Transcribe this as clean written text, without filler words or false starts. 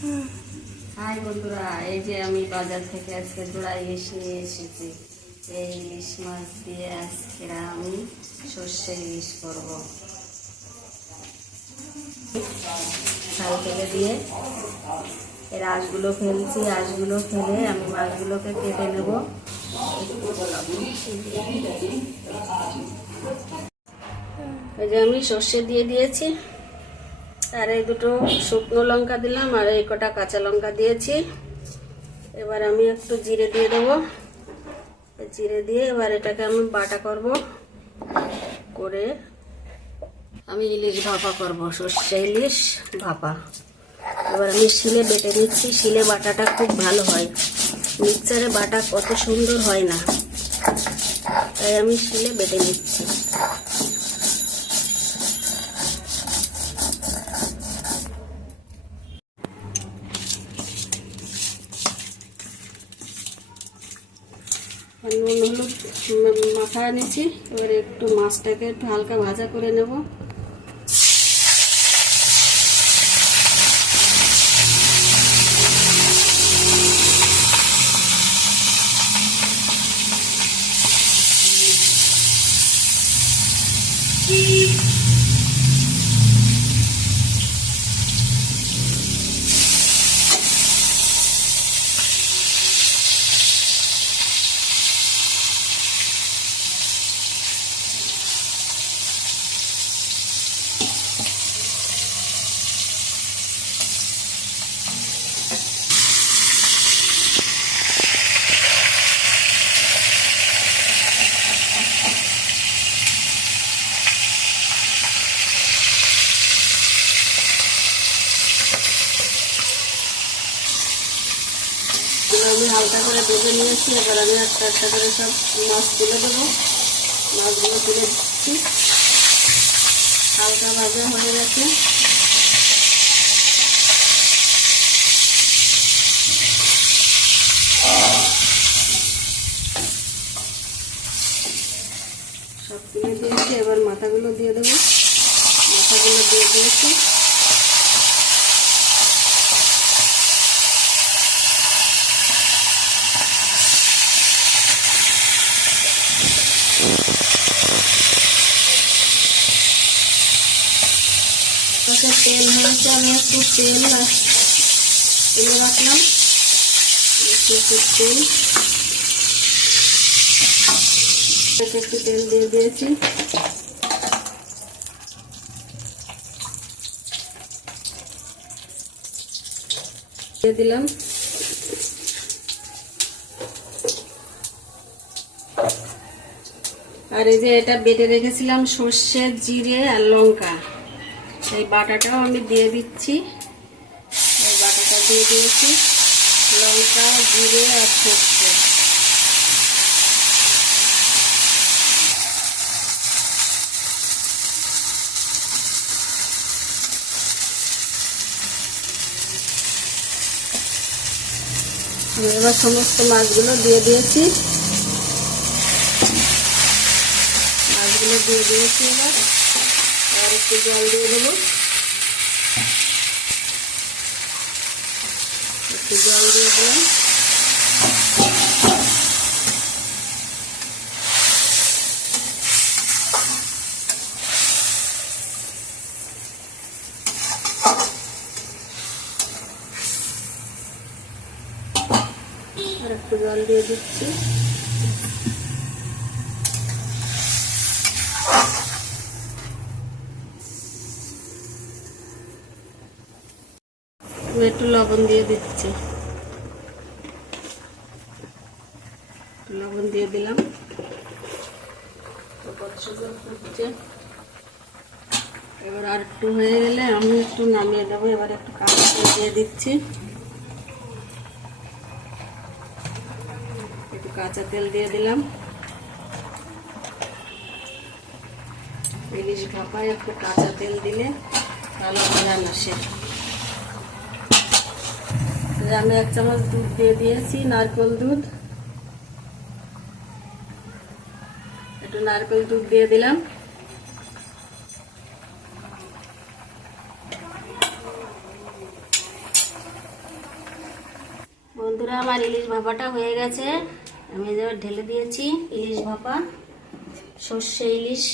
High বন্ধুরা, এই যে আমি বাজার থেকে আজকে জোড়া ইলিশ নিয়ে এসেছি। এই ইলিশ মাছ দিয়ে আজকে আমি সর্ষে ইলিশ করব। ছাল ফেলে দিয়ে এর আঁশগুলো ফেলছি। আঁশগুলো ফেলে আমি মাছগুলোকে কেটে নেব। এই যে আমি সর্ষে দিয়ে দিয়েছি, আর এই দুটো শুকনো লঙ্কা দিলাম, আর এই কটা কাঁচা লঙ্কা দিয়েছি। এবার আমি একটু জিরে দিয়ে দেবো। জিরে দিয়ে এবার এটাকে আমি বাটা করব, করে আমি ইলিশ ভাপা করব, সর্ষে ইলিশ ভাপা। এবার আমি শিলে বেটে নিচ্ছি। শিলে বাটাটা খুব ভালো হয়, মিক্সারে বাটা কত সুন্দর হয় না, তাই আমি শিলে বেটে নিচ্ছি। নুন হলুদ মাখায় নিচ্ছি। এবার একটু মাছটাকে একটু হালকা ভাজা করে নেব। আমি হালকা করে ভেজে নিয়েছি। এবার আমি একটা একটা করে সব মাছ তুলে দেবো। মাছগুলো তুলে দিচ্ছি, হালকা ভাজা হয়ে গেছে। সব তুলে দিয়েছি। এবার মাথাগুলো দিয়ে দেবো। মাথাগুলো দিয়ে দিয়েছি। তেল হয়েছে, আমি একটু তেল তুলে রাখলাম। একটু তেল দিয়ে দিয়েছি। দিয়ে দিলাম। আর এই যে এটা বেটে রেখেছিলাম সর্ষে, জিরে আর লঙ্কা, এই বাটাটাও আমি দিয়ে দিচ্ছি। এই বাটাটা দিয়ে দিয়েছি, লঙ্কা, জিরে আর সর্ষে। এবার সমস্ত মাছগুলো দিয়ে দিয়েছি। মাছগুলো দিয়ে দিয়েছি। এবার আর একটু জল দিয়ে দেবো। একটু জল দিয়ে দিলাম। আর একটু জল দিয়ে দিচ্ছি। একটু লবণ দিয়ে দিচ্ছি। লবণ দিয়ে দিলাম। এবার আর একটু হয়ে গেলে আমি একটু নামিয়ে দেবো। এবার একটু কাঁচা তেল দিয়ে দিচ্ছি। একটু কাঁচা তেল দিয়ে দিলাম। ইলিশ ভাপায় একটু কাঁচা তেল দিলে ভালো বানান আসে। আমি 1 চামচ দুধ দিয়ে দিয়েছি, নারকেল দুধ। একটু নারকেল দুধ দিয়ে দিলাম। বন্ধুরা, আমার ইলিশ ভাপাটা হয়ে গেছে। আমি এবার ঢেলে দিয়েছি ইলিশ ভাপা, সর্ষে ইলিশ।